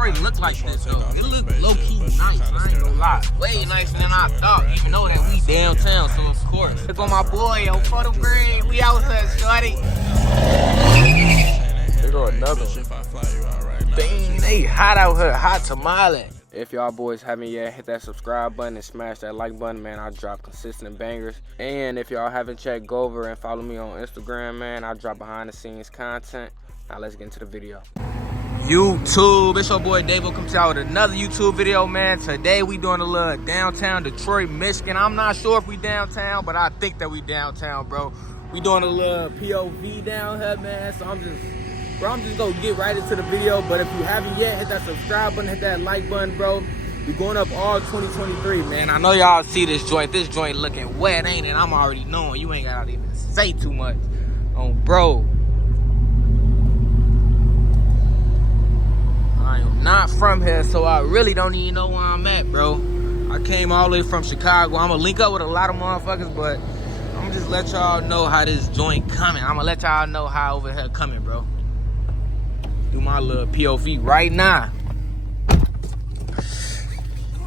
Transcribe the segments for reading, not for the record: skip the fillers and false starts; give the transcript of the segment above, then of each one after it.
Detroit look like this though. It look low key nice. I ain't gonna lie. Way nicer than I thought. Even though that we downtown, so of course. Look on my boy, yo, photo grade. We out here, shorty. There go another one. Dang, they hot out here, hot tamale. If y'all boys haven't yet, hit that subscribe button and smash that like button, man. I drop consistent bangers. And if y'all haven't checked, go over and follow me on Instagram, man. I drop behind the scenes content. Now let's get into the video. YouTube, it's your boy Davo comes out with another YouTube video, man. Today we doing a little downtown Detroit, Michigan. I'm not sure if we downtown, but I think that we downtown, bro. We doing a little POV down here, man. So I'm just gonna get right into the video. But if you haven't yet, hit that subscribe button, hit that like button, bro. We going up all 2023, man. I know y'all see this joint. This joint looking wet, ain't it? I'm already knowing. You ain't gotta even say too much. Oh, bro. I am not from here, so I really don't even know where I'm at, bro. I came all the way from Chicago. I'm gonna link up with a lot of motherfuckers, but I'm gonna just let y'all know how this joint coming. I'm gonna let y'all know how over here coming, bro. Do my little POV right now.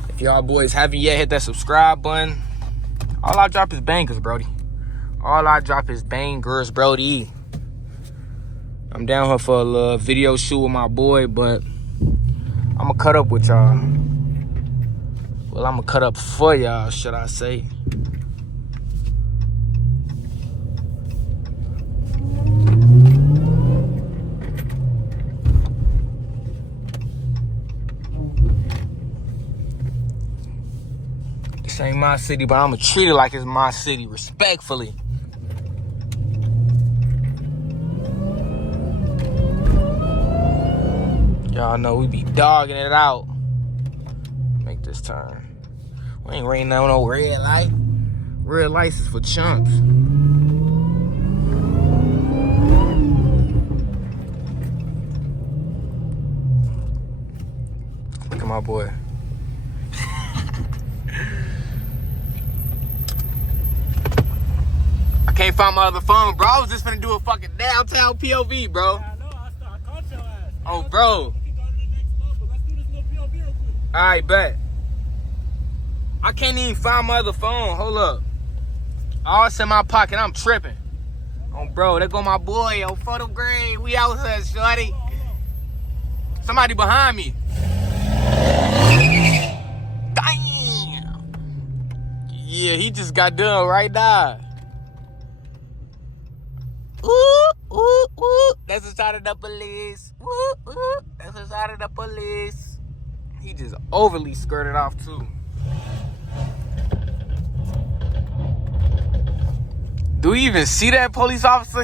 If y'all boys haven't yet, hit that subscribe button. All I drop is bangers, brody. All I drop is bangers, brody. I'm down here for a little video shoot with my boy, but I'm gonna cut up with y'all. Well, I'm gonna cut up for y'all, should I say. This ain't my city, but I'ma treat it like it's my city, respectfully. Y'all know we be dogging it out. Make this turn. We ain't raining on no red light. Red lights is for chumps. Look at my boy. I can't find my other phone, bro. I was just finna do a fucking downtown POV, bro. Yeah, I know. I caught your ass. Oh, bro. Alright, bet. I can't even find my other phone. Hold up. Oh, it's in my pocket. I'm tripping. Oh, bro. There go my boy. Oh, photo grade. We out here, shorty. Somebody behind me. Damn. Yeah, he just got done right now. Ooh, ooh, ooh. That's the side of the police. Ooh, ooh. That's the side of the police. He just overly skirted off too. Do we even see that police officer?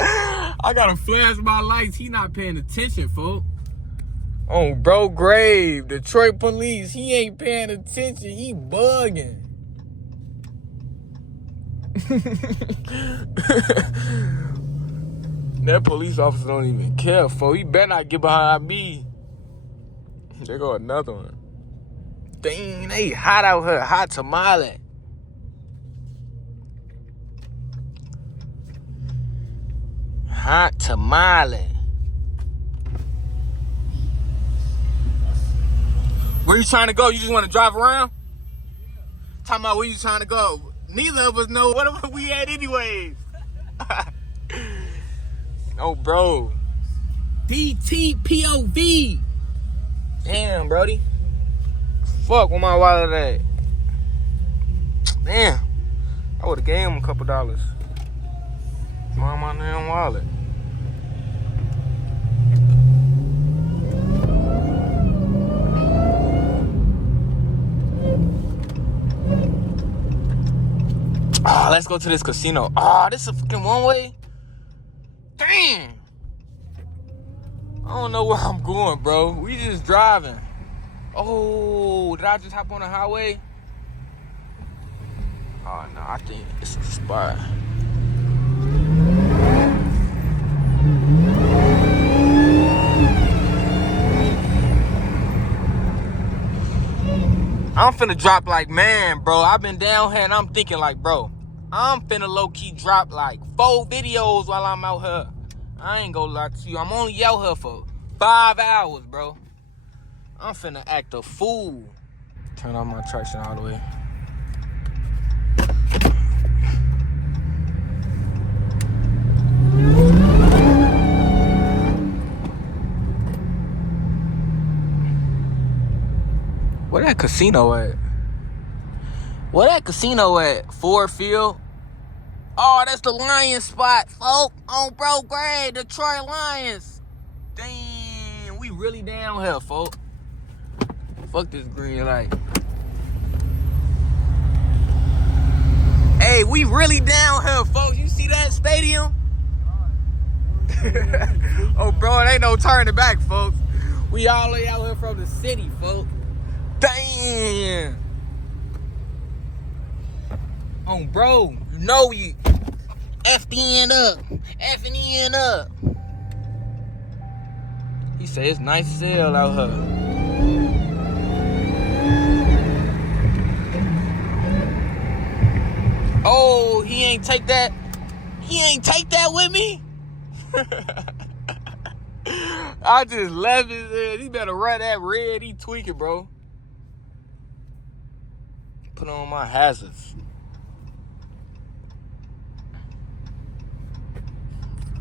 I gotta flash my lights. He not paying attention, folks. Oh, bro, grave. Detroit police. He ain't paying attention. He bugging. That police officer don't even care, folks. He better not get behind me. There go another one. Dang, they hot out here. Hot tamale. Hot tamale. Where you trying to go? You just want to drive around? Yeah. Talking about where you trying to go. Neither of us know what we at anyways. Oh, bro. DTPOV. Damn, brody. Fuck, where my wallet at? Damn. I would've gave him a couple dollars. Why my damn wallet? Ah, let's go to this casino. Ah, this is a fucking one-way? Damn. I don't know where I'm going, bro. We just driving. Oh, did I just hop on the highway? Oh, no, I think it's a spot. I'm finna drop like, man, bro. I've been down here and I'm thinking like, bro, I'm finna low-key drop like 4 videos while I'm out here. I ain't gonna lie to you. I'm only out here for 5 hours, bro. I'm finna act a fool. Turn on my traction all the way. Where that casino at? Where that casino at? Ford Field? Oh, that's the Lions spot, folk. On Bro Gray, Detroit Lions. Damn, we really down here, folk. Fuck this green light. Hey, we really down here, folks. You see that stadium? Oh, bro, it ain't no turning back, folks. We all the way out here from the city, folks. Damn. Oh, bro, you know you F-ing up. F-ing up. He said it's nice as hell out here. Oh, he ain't take that. He ain't take that with me. I just left his head. He better run that red. He tweaking, bro. Put on my hazards.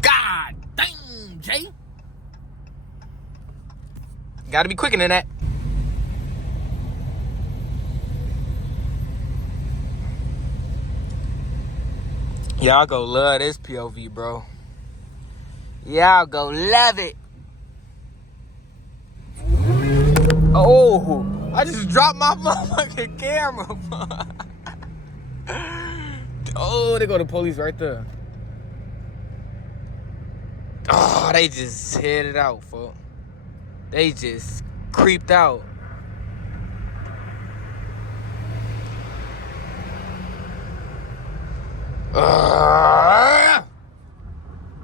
God damn, Jay. Gotta be quicker than that. Y'all go love this POV, bro. Y'all go love it. Oh, I just dropped my motherfucking camera. Oh, they go the police right there. Oh, they just headed out, folks. They just creeped out.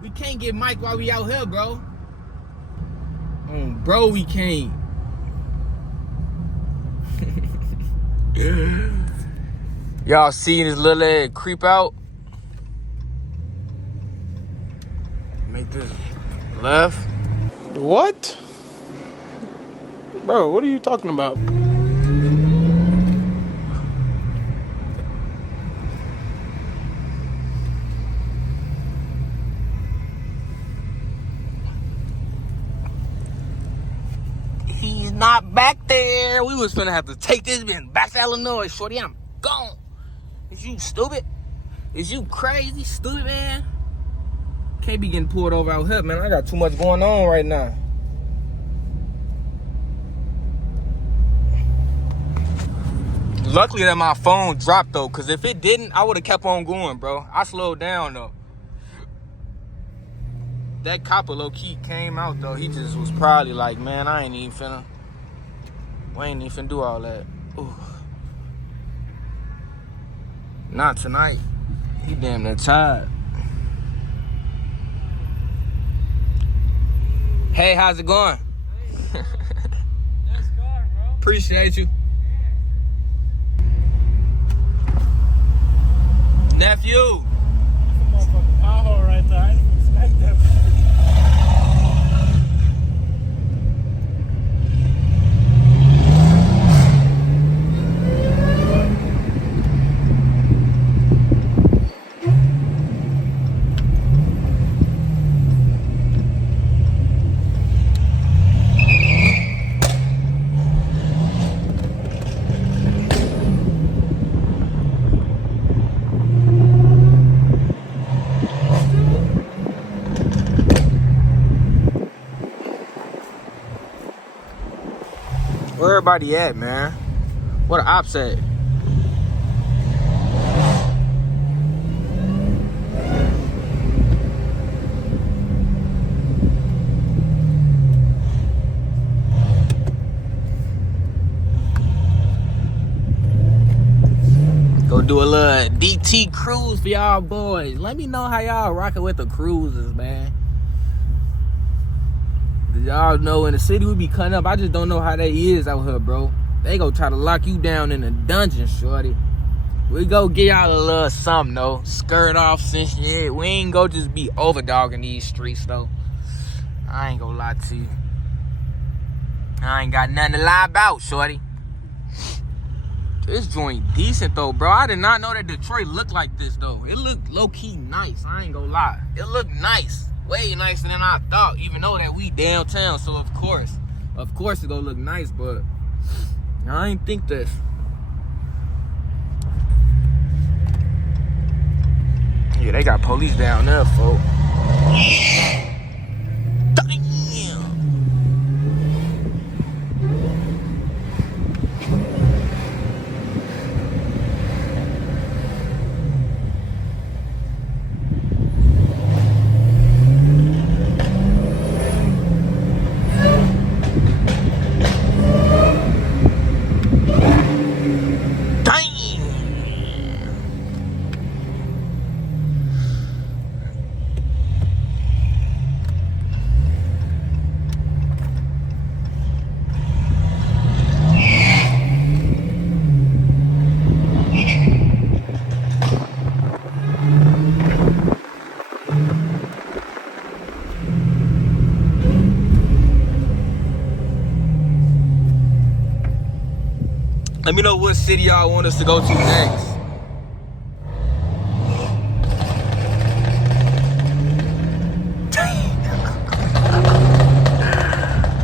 We can't get Mike while we out here, bro. Bro, we can't. Y'all see this little egg creep out? Make this left. What? Bro, what are you talking about? He's not back there. We was finna have to take this man back to Illinois, shorty. I'm gone. Is you stupid? Is you crazy, stupid, man? Can't be getting pulled over out here, man. I got too much going on right now. Luckily that my phone dropped, though, because if it didn't, I would have kept on going, bro. I slowed down, though. That copper low-key came out, though. He just was probably like, man, I ain't even finna. We ain't even finna do all that. Ooh. Not tonight. He damn near tired. Hey, how's it going? Nice car, bro. Appreciate you. Nephew. That's a motherfucking pothole right there. I didn't expect that. Where everybody at, man? Where the ops at? Go do a little DT cruise for y'all boys. Let me know how y'all rocking with the cruises, man. Y'all know in the city we be cutting up. I just don't know how that is out here, bro. They go try to lock you down in a dungeon, shorty. We go get y'all a little something, though. Skirt off since shit. We ain't go just be overdogging these streets, though. I ain't gonna lie to you. I ain't got nothing to lie about, shorty. This joint decent though, bro. I did not know that Detroit looked like this though. It looked low-key nice, I ain't gonna lie. It looked nice, way nicer than I thought, even though that we downtown, so of course it gonna look nice, but I ain't think this. Yeah, they got police down there, folks. Let me know what city y'all want us to go to next.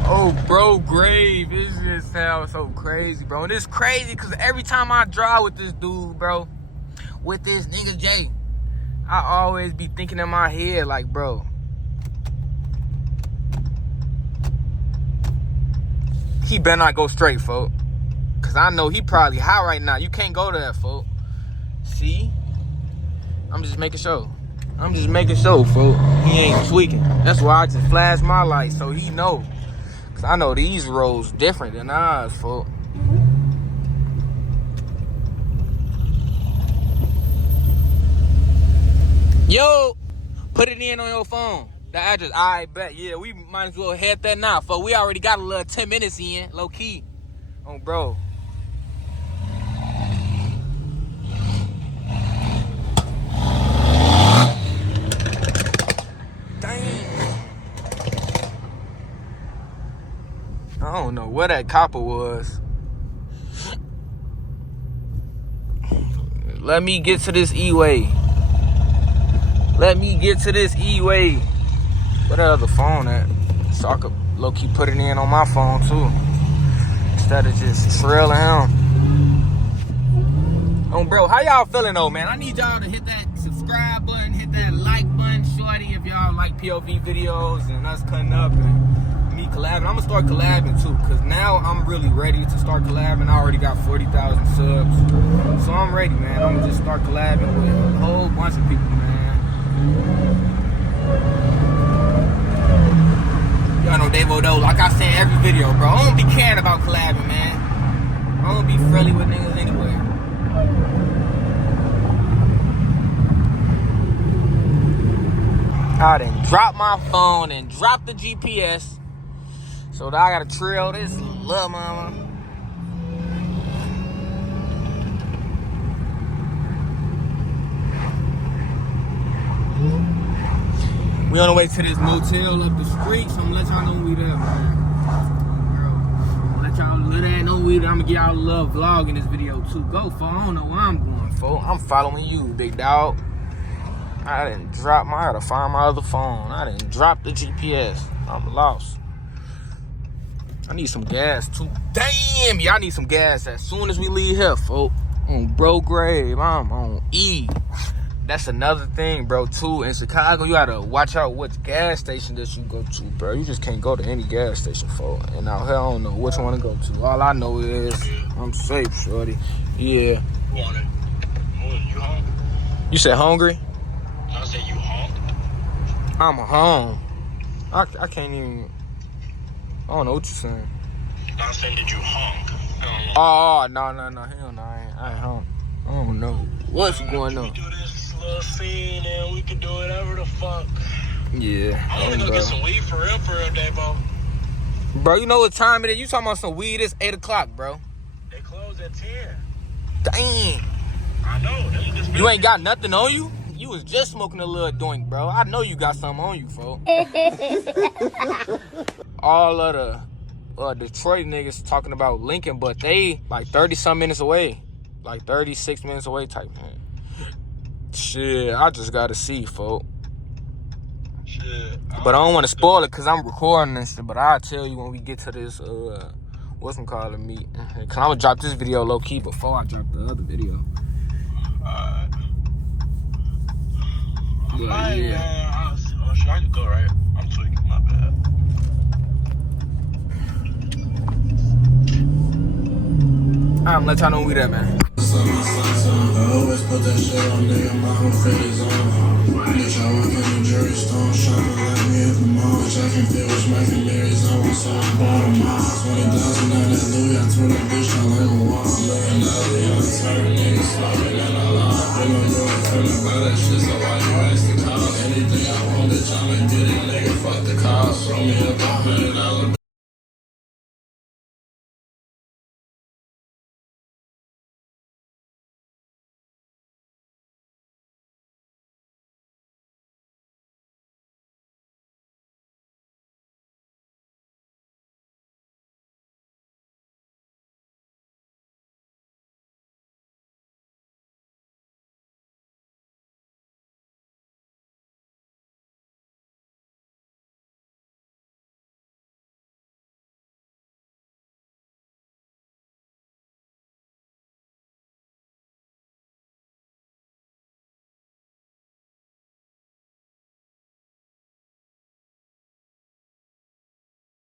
Oh, bro, grave. It just sounds so crazy, bro. And it's crazy because every time I drive with this dude, bro, with this nigga Jay, I always be thinking in my head like, bro, he better not go straight, folks. Cause I know he probably high right now. You can't go there, folks. See? I'm just making sure. Folks. He ain't tweaking. That's why I just flash my light so he know. Cause I know these roads different than ours, folks. Yo, put it in on your phone. The address. I bet. Yeah, we might as well head there now, folks. We already got a little 10 minutes in, low key. Oh, bro. I don't know where that copper was. Let me get to this E-way. Where that other phone at? So I could low-key put it in on my phone too. Instead of just trailing him. Oh, bro, how y'all feeling though, man? I need y'all to hit that subscribe button, hit that like button, shorty, if y'all like POV videos and us cutting up and me collabing. I'm gonna start collabing too, cause now I'm really ready to start collabing. I already got 40,000 subs, so I'm ready, man. I'm gonna just start collabing with a whole bunch of people, man. Y'all know Davo though, like I say in every video, bro, I don't be caring about collabing, man. I don't be friendly with niggas anyway. I done dropped my phone and dropped the GPS. So now I gotta trail this little mama. We on the way to this motel up the street, so I'm gonna let y'all know we there, man. I'm gonna let y'all know we there. I'm gonna get y'all a little vlog in this video too. Go, for I don't know where I'm going, for. I'm following you, big dog. I didn't drop I gotta find my other phone. I didn't drop the GPS. I'm lost. I need some gas too. Damn, yeah, I need some gas as soon as we leave here, folks. On bro grave, I'm on E. That's another thing, bro, too. In Chicago, you gotta watch out which gas station that you go to, bro. You just can't go to any gas station, folks. And out here, I don't know which one to go to. All I know is I'm safe, shorty. Yeah. You hungry? You said hungry? I said you hungry. I'm home. I can't even. I don't know what you're saying. I said, did you honk? Oh, no. Hell no, I ain't home. I don't know what's going on. We do this little scene and we can do whatever the fuck. Yeah. I want to go get some weed for real, Davo. Bro, you know what time it is? You talking about some weed? It's 8 o'clock, bro. They close at 10. Dang. I know. You ain't got nothing on you? You was just smoking a little doink, bro. I know you got something on you, folks. All of the Detroit niggas talking about Lincoln, but they like 30-some minutes away. Like 36 minutes away type thing. Shit, I just gotta see, folk. Shit. But I don't want to spoil it because I'm recording this shit. But I'll tell you when we get to this, whatchamacallit meet. Because I'm going to drop this video low-key before I drop the other video. Alright. Yeah. Oh, shit, I can go, right? I'm tweaking, my bad. I'm going to let y'all know we there, man. I always put that shit on nigga, my whole fit is on. Bitch, I work in the jury stone, shopping like me at the mall. Bitch, I can feel what's making Mary's on, so